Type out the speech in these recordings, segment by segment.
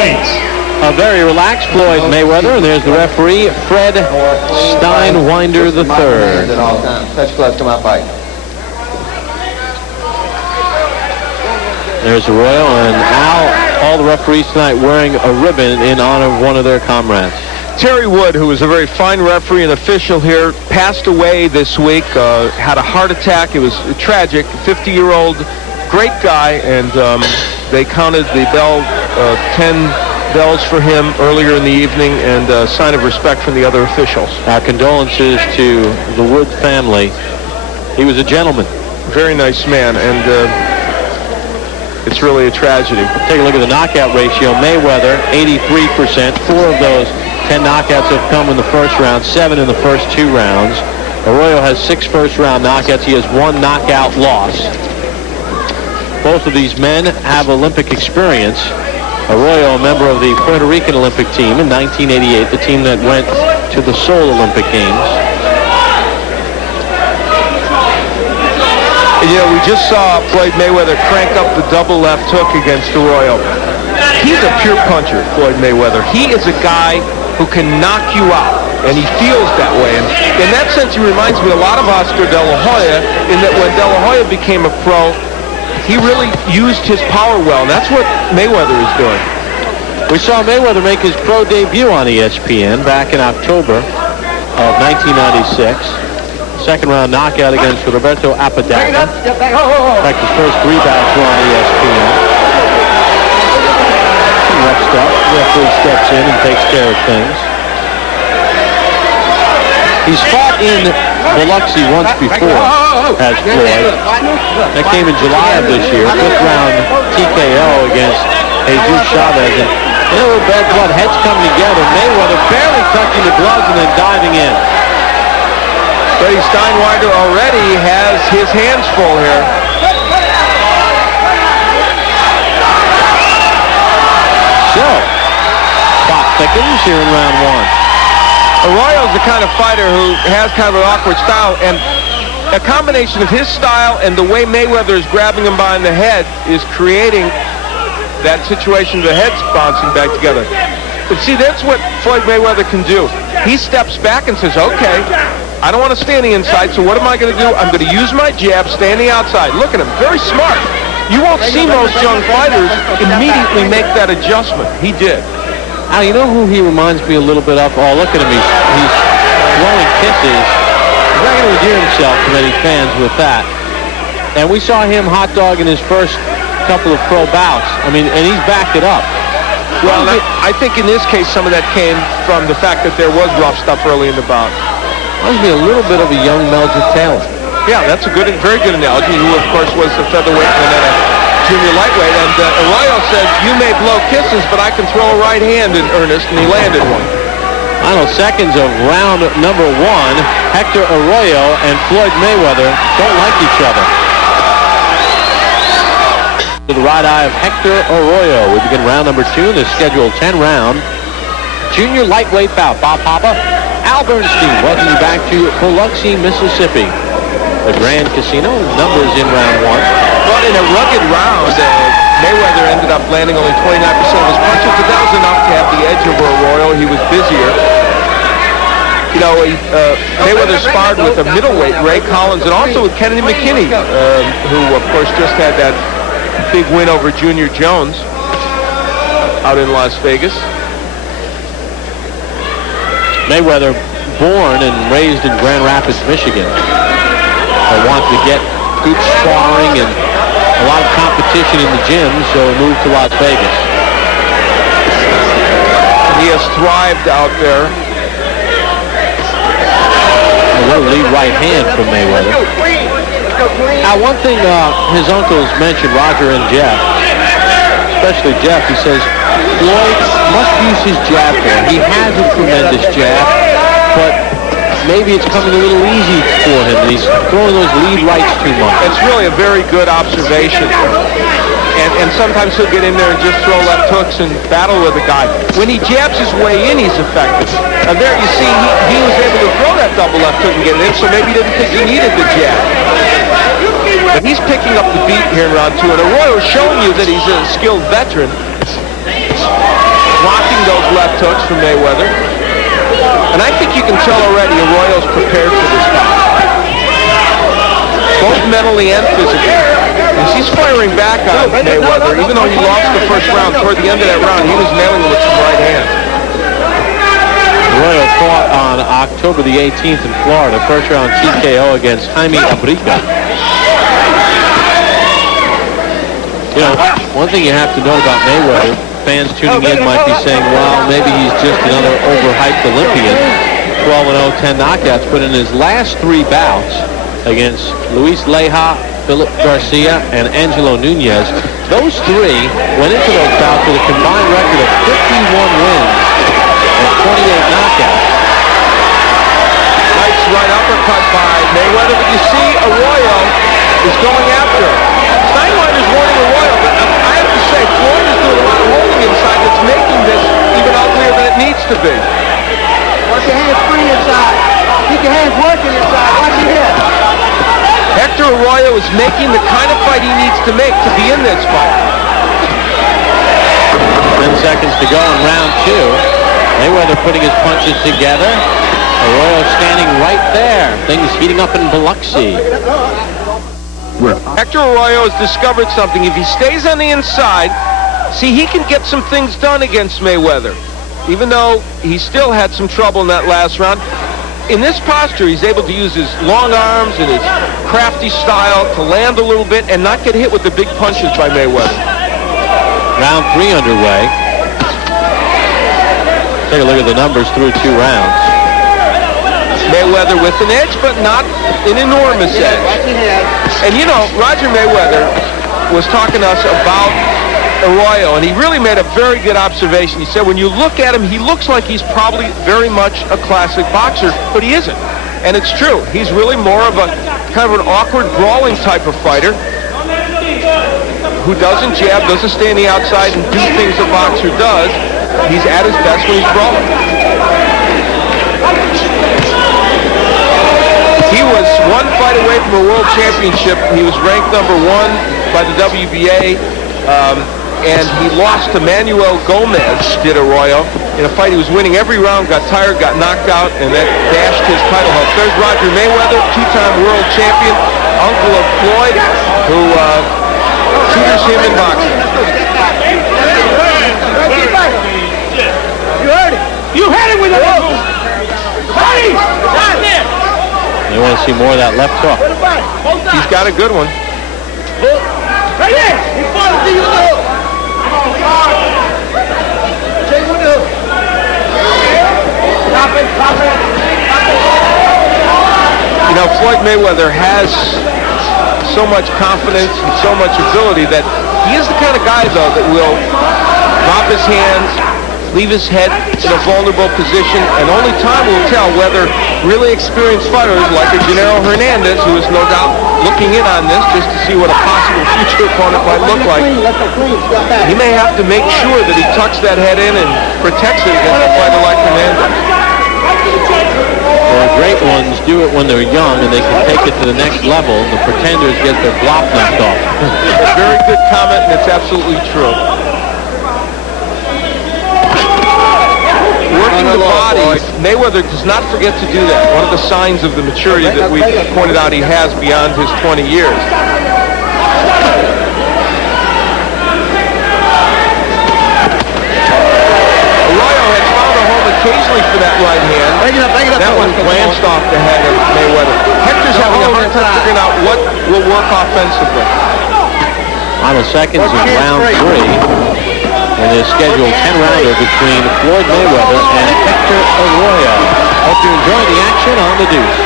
A very relaxed Floyd Mayweather, and there's the referee, Fred Steinwinder III. Touch gloves, come out, fight. There's Arroyo and Al, all the referees tonight wearing a ribbon in honor of one of their comrades. Terry Wood, who was a very fine referee and official here, passed away this week, had a heart attack. It was tragic. 50-year-old, great guy, and they counted the bell, 10 bells for him earlier in the evening, and a sign of respect from the other officials. Our condolences to the Wood family. He was a gentleman. Very nice man, and it's really a tragedy. Take a look at the knockout ratio. Mayweather, 83%. 4 of those 10 knockouts have come in the first round, 7 in the first 2 rounds. Arroyo has 6 first-round knockouts. He has 1 knockout loss. Both of these men have Olympic experience. Arroyo, a member of the Puerto Rican Olympic team in 1988, the team that went to the Seoul Olympic Games. You know, we just saw Floyd Mayweather crank up the double left hook against Arroyo. He's a pure puncher, Floyd Mayweather. He is a guy who can knock you out, and he feels that way. And in that sense, he reminds me a lot of Oscar De La Hoya, in that when De La Hoya became a pro, he really used his power well, and that's what Mayweather is doing. We saw Mayweather make his pro debut on ESPN back in October of 1996. Second-round knockout against Roberto Apodaca. In fact, his first 3 bouts were on ESPN. Rough stuff. The referee steps in and takes care of things. He's fought in Biloxi once before, has Floyd. That came in July of this year. 5th round TKO against Jesus Chavez. And a little bad blood, heads coming together. Mayweather barely touching the gloves and then diving in. Freddie Steinwinder already has his hands full here. So, plot thickens here in round 1. Arroyo's the kind of fighter who has kind of an awkward style, and a combination of his style and the way Mayweather is grabbing him behind the head is creating that situation, the head's bouncing back together. But see, that's what Floyd Mayweather can do. He steps back and says, okay, I don't want to stay on the inside, so what am I going to do? I'm going to use my jab, stay on the outside. Look at him, very smart. You won't see most young fighters immediately make that adjustment. He did. Al, you know who he reminds me a little bit of? Oh, look at him, he's blowing kisses. He's not going to endear himself to many fans with that. And we saw him hot dog in his first couple of pro bouts. I mean, and he's backed it up. Well, I think in this case, some of that came from the fact that there was rough stuff early in the bout. Reminds me a little bit of a young Meldrick Taylor. Yeah, that's a very good analogy, who, of course, was the featherweight and then a junior lightweight. And Arroyo says, you may blow kisses, but I can throw a right hand in earnest, and he landed one. Final seconds of round number 1. Hector Arroyo and Floyd Mayweather don't like each other. To the right eye of Hector Arroyo. We begin round number 2 in the scheduled 10-round junior lightweight bout. Bob Papa, Al Bernstein, welcome you back to Biloxi, Mississippi. The Grand Casino, numbers in round 1. But in a rugged round, Mayweather ended up landing only 29% of his punches, but that was enough to have the edge over Arroyo. He was busier. You know, Mayweather sparred with a middleweight, Ray Collins, and also with Kennedy McKinney, who, of course, just had that big win over Junior Jones out in Las Vegas. Mayweather, born and raised in Grand Rapids, Michigan. Wanted to get good sparring and a lot of competition in the gym, so he moved to Las Vegas. He has thrived out there. A little lead right hand from Mayweather. Now, one thing his uncles mentioned, Roger and Jeff, especially Jeff, he says, Floyd must use his jab there. He has a tremendous jab, but maybe it's coming a little easy for him. He's throwing those lead rights too much. It's really a very good observation. And sometimes he'll get in there and just throw left hooks and battle with a guy. When he jabs his way in, he's effective. And there you see he was able to throw that double left hook and get it in, so maybe he didn't think he needed the jab. But he's picking up the beat here in round 2, and Arroyo is showing you that he's a skilled veteran. avoiding those left hooks from Mayweather. And I think you can tell already Arroyo's prepared for this fight, both mentally and physically. And he's firing back on Mayweather. Even though he lost the first round, toward the end of that round, he was nailing him with some right hands. Arroyo fought on October the 18th in Florida, first round TKO against Jaime Abrica. You know, one thing you have to know about Mayweather, fans tuning in might be saying, well, maybe he's just another overhyped Olympian. 12-0, 10 knockouts, but in his last 3 bouts against Luis Leija, Philip Garcia, and Angelo Nunez, those 3 went into those bouts with a combined record of 51 wins and 28 knockouts. Nice right uppercut by Mayweather, but you see Arroyo is going after him. Steinwinder's warning Arroyo, but I have to say, Floyd is doing a lot of holding inside that's making this even uglier than it needs to be. Watch your hands free inside. Keep your hands working inside. Watch your head. Hector Arroyo is making the kind of fight he needs to make to be in this fight. 10 seconds to go in round 2. Mayweather putting his punches together. Arroyo standing right there. Things heating up in Biloxi. Hector Arroyo has discovered something. If he stays on the inside, see, he can get some things done against Mayweather. Even though he still had some trouble in that last round. In this posture, he's able to use his long arms and his crafty style to land a little bit and not get hit with the big punches by Mayweather. Round 3 underway. Take a look at the numbers through 2 rounds. Mayweather with an edge, but not an enormous edge. And you know, Roger Mayweather was talking to us about Arroyo, and he really made a very good observation. He said when you look at him, he looks like he's probably very much a classic boxer, but he isn't. And it's true. He's really more of a kind of an awkward, brawling type of fighter who doesn't jab, doesn't stay on the outside and do things a boxer does. He's at his best when he's brawling. He was 1 fight away from a world championship. He was ranked number 1 by the WBA, and he lost to Manuel Gomez, did Arroyo, in a fight he was winning every round, got tired, got knocked out, and that dashed his title hopes. There's Roger Mayweather, 2-time world champion, uncle of Floyd, who tutors him in boxing. You heard it. You had it with the move. Buddy, right there. You want to see more of that left hook. He's got a good one. Right there. He fought to you with the hook. Take with the hook. Stop it. Stop it. You know, Floyd Mayweather has so much confidence and so much ability that he is the kind of guy, though, that will drop his hands, leave his head in a vulnerable position, and only time will tell whether really experienced fighters like a Gennaro Hernandez, who is no doubt looking in on this just to see what a possible future opponent might look like. He may have to make sure that he tucks that head in and protects it against a fighter like Hernandez. The great ones do it when they're young and they can take it to the next level. The pretenders get their block knocked off. A very good comment, and it's absolutely true. Working the body, Mayweather does not forget to do that. One of the signs of the maturity that we pointed out he has beyond his 20 years. Arroyo has found a home occasionally for that right hand. That one glanced off the head of Mayweather. Hector's having a hard time figuring out what will work offensively. Final seconds in round 3. And there's scheduled 10-rounder between Floyd Mayweather and Hector Arroyo. Hope you enjoy the action on the Deuce.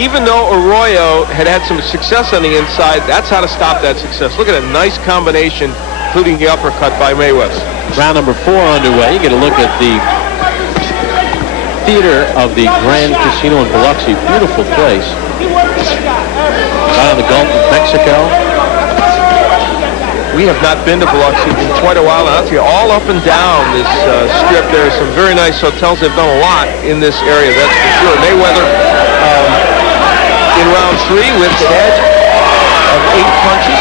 Even though Arroyo had some success on the inside, that's how to stop that success. Look at a nice combination, including the uppercut by Mayweather. Round number 4 underway. You get a look at the theater of the Grand Casino in Biloxi. Beautiful place. Right on the Gulf of Mexico. We have not been to Biloxi in quite a while. I'll tell you, all up and down this strip, there are some very nice hotels. They've done a lot in this area, that's for sure. Mayweather in round 3 with an edge of 8 punches.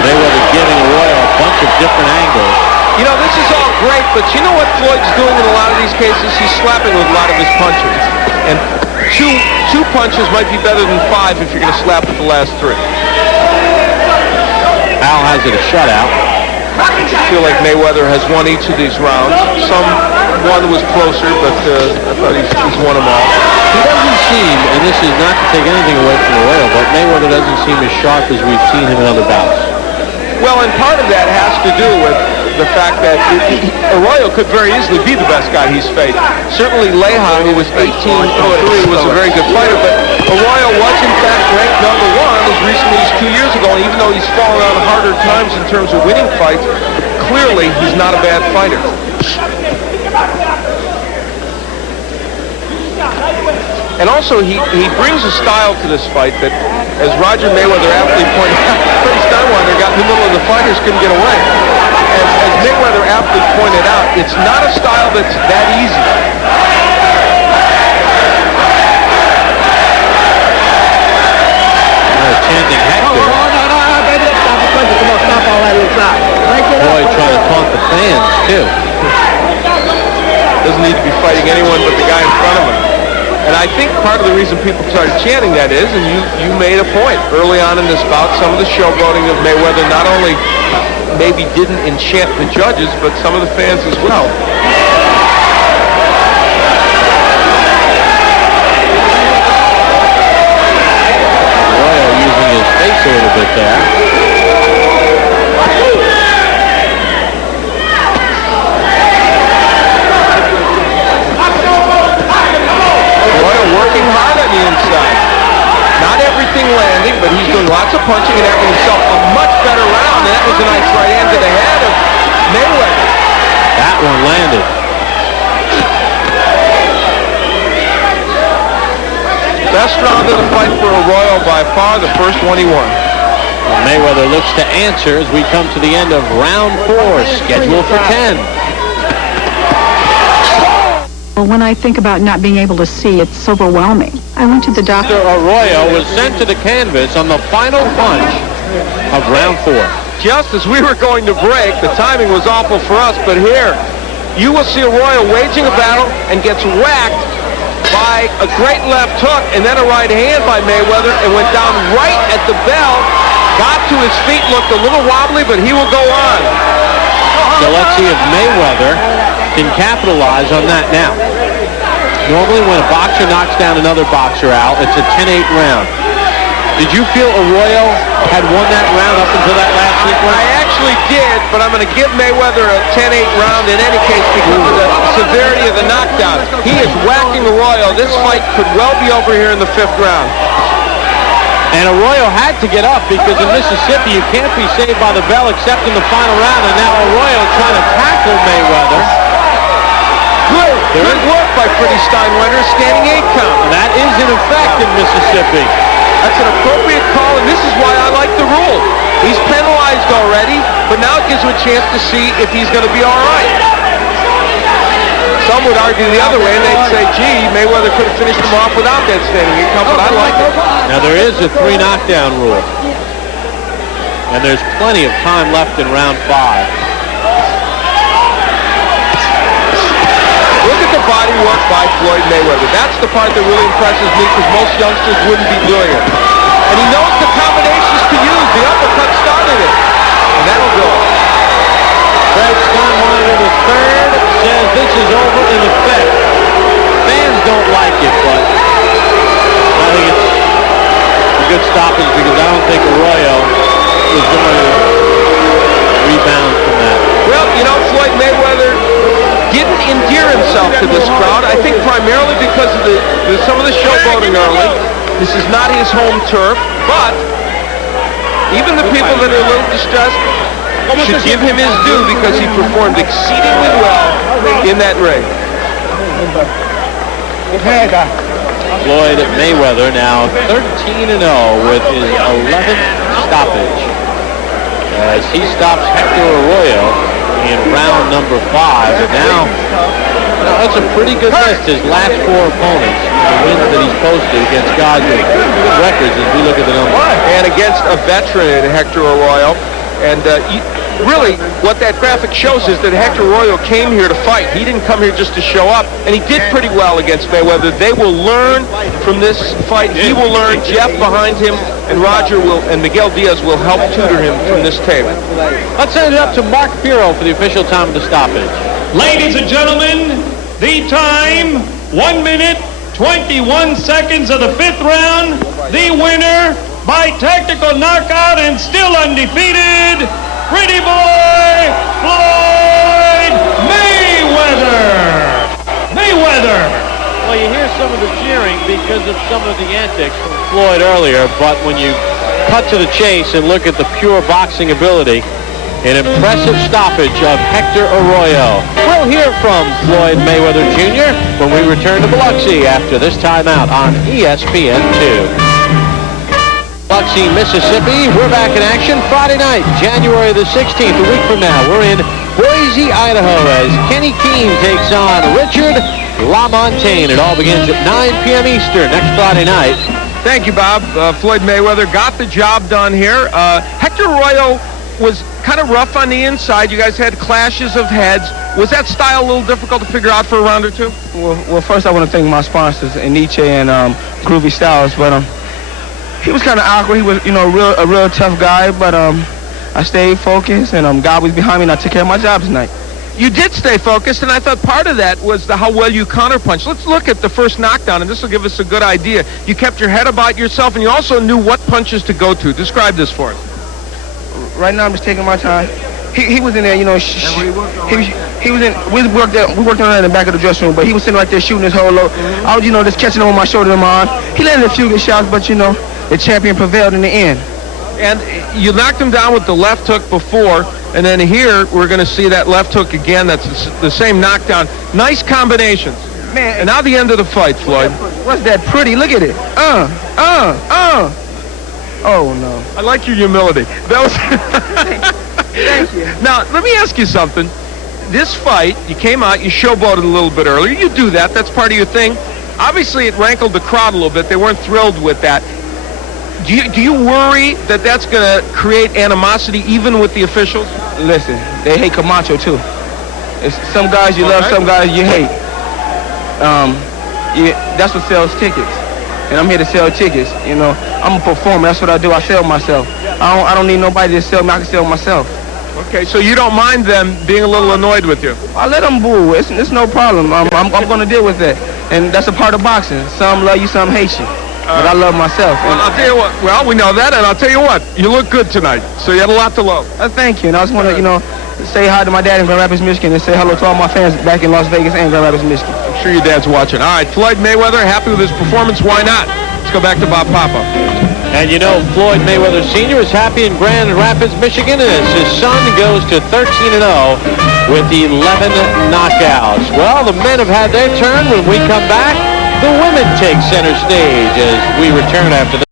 Mayweather giving Arroyo a bunch of different angles. You know, this is all great, but you know what Floyd's doing in a lot of these cases? He's slapping with a lot of his punches. And two punches might be better than 5 if you're going to slap with the last 3. Al has it a shutout. I feel like Mayweather has won each of these rounds. One was closer, but I thought he's won them all. He doesn't seem, and this is not to take anything away from Arroyo, but Mayweather doesn't seem as sharp as we've seen him in other bouts. Well, and part of that has to do with the fact that Arroyo could very easily be the best guy he's faced. Certainly Leja, who was 18-3, was a very good fighter, but Arroyo was in fact ranked number 1 as recently as 2 years ago, and even though he's fallen on harder times in terms of winning fights, clearly he's not a bad fighter. And also, he brings a style to this fight that, as Roger Mayweather aptly pointed out, Freddie Steinwinder got in the middle of the fighters, couldn't get away. As Mayweather aptly pointed out, it's not a style that's that easy. Chanting Hector. Boy, trying to taunt the fans, too. Doesn't need to be fighting anyone but the guy in front of him. And I think part of the reason people started chanting that is, and you made a point early on in this bout, some of the showboating of Mayweather not only maybe didn't enchant the judges, but some of the fans as well. Arroyo using his face a little bit there. Working hard on the inside. Not everything landing, but he's doing lots of punching and having himself a much better round. And that was a nice right hand to the head of Mayweather. That one landed. Best round of the fight for Arroyo by far, the first one he won. Well, Mayweather looks to answer as we come to the end of round 4, scheduled for 10. When I think about not being able to see, it's overwhelming. I went to the doctor. Arroyo was sent to the canvas on the final punch of round 4. Just as we were going to break, the timing was awful for us, but here, you will see Arroyo waging a battle and gets whacked by a great left hook and then a right hand by Mayweather and went down right at the bell, got to his feet, looked a little wobbly, but he will go on. So let's see if Mayweather can capitalize on that now. Normally when a boxer knocks down another boxer out, it's a 10-8 round. Did you feel Arroyo had won that round up until that last sequence? I actually did, but I'm going to give Mayweather a 10-8 round in any case because of the severity of the knockdown. He is whacking Arroyo. This fight could well be over here in the 5th round. And Arroyo had to get up because in Mississippi you can't be saved by the bell except in the final round. And now Arroyo trying to tackle Mayweather. Good work by Freddie Steinwinder, standing 8 count. And that is in effect in Mississippi. That's an appropriate call, and this is why I like the rule. He's penalized already, but now it gives him a chance to see if he's going to be all right. Some would argue the other way, and they'd say, gee, Mayweather could have finished him off without that standing 8 count, but I like it. Now there is a 3 knockdown rule. And there's plenty of time left in round 5. Body work by Floyd Mayweather. That's the part that really impresses me because most youngsters wouldn't be doing it. And he knows the combinations to use. The uppercut started it. And that'll do it. Fred Steinwinder III says this is over in effect. Fans don't like it, but I think it's a good stoppage because I don't think Arroyo is going to rebound from that. Well, you know, Floyd Mayweather didn't endear himself to this crowd, I think primarily because of some of the showboating early. This is not his home turf, but even the people that are a little distressed should give him his due because he performed exceedingly well in that ring. Floyd Mayweather now 13-0 with his 11th stoppage as he stops Hector Arroyo in round number 5, and now that's a pretty good list. His last 4 opponents, the wins that he's posted against guys with good records as we look at the numbers. And against a veteran in Hector Arroyo, And really, what that graphic shows is that Hector Arroyo came here to fight. He didn't come here just to show up, and he did pretty well against Mayweather. They will learn from this fight. He will learn. Jeff behind him, and Roger will, and Miguel Diaz will help tutor him from this tape. Let's send it up to Mark Pirro for the official time of the stoppage. Ladies and gentlemen, the time, 1 minute, 21 seconds of the 5th round. The winner by technical knockout and still undefeated, Pretty Boy Floyd Mayweather. Mayweather. Well, you hear some of the cheering because of some of the antics from Floyd earlier, but when you cut to the chase and look at the pure boxing ability, an impressive stoppage of Hector Arroyo. We'll hear from Floyd Mayweather Jr. when we return to Biloxi after this timeout on ESPN2. Biloxi, Mississippi. We're back in action Friday night, January the 16th. A week from now, we're in Boise, Idaho, as Kenny Keene takes on Richard LaMontagne. It all begins at 9 p.m. Eastern next Friday night. Thank you, Bob. Floyd Mayweather got the job done here. Hector Arroyo was kind of rough on the inside. You guys had clashes of heads. Was that style a little difficult to figure out for a round or two? Well, first I want to thank my sponsors, Nietzsche and Groovy Styles, but he was kind of awkward. He was, a real tough guy, but I stayed focused, and God was behind me, and I took care of my job tonight. You did stay focused, and I thought part of that was how well you counterpunched. Let's look at the first knockdown, and this will give us a good idea. You kept your head about yourself, and you also knew what punches to go to. Describe this for us. Right now, I'm just taking my time. He was in there, he was in. We worked on it in the back of the dressing room, but he was sitting right there shooting his whole load. I was, just catching him on my shoulder and my arm. He landed a few good shots, but the champion prevailed in the end. And you knocked him down with the left hook before, and then here we're going to see that left hook again. That's the same knockdown. Nice combinations. Man, and now the end of the fight, Floyd. What's that pretty? Look at it. Oh, no. I like your humility. That was. Thank you. Now, let me ask you something. This fight, you came out, you showboated a little bit earlier. You do that. That's part of your thing. Obviously, it rankled the crowd a little bit. They weren't thrilled with that. Do you worry that that's going to create animosity even with the officials? Listen, they hate Camacho, too. It's some guys you love, some guys you hate. That's what sells tickets. And I'm here to sell tickets, I'm a performer. That's what I do. I sell myself. I don't need nobody to sell me. I can sell myself. Okay, so you don't mind them being a little annoyed with you? I let them boo. It's no problem. I'm going to deal with that. And that's a part of boxing. Some love you, some hate you. But I love myself. Well, I'll tell you what. Well, we know that, and I'll tell you what. You look good tonight, so you had a lot to love. Thank you. And I just want to, say hi to my dad in Grand Rapids, Michigan, and say hello to all my fans back in Las Vegas and Grand Rapids, Michigan. I'm sure your dad's watching. All right, Floyd Mayweather, happy with his performance. Why not? Let's go back to Bob Papa. And Floyd Mayweather Sr. is happy in Grand Rapids, Michigan, as his son goes to 13-0 with 11 knockouts. Well, the men have had their turn. When we come back, the women take center stage as we return after this.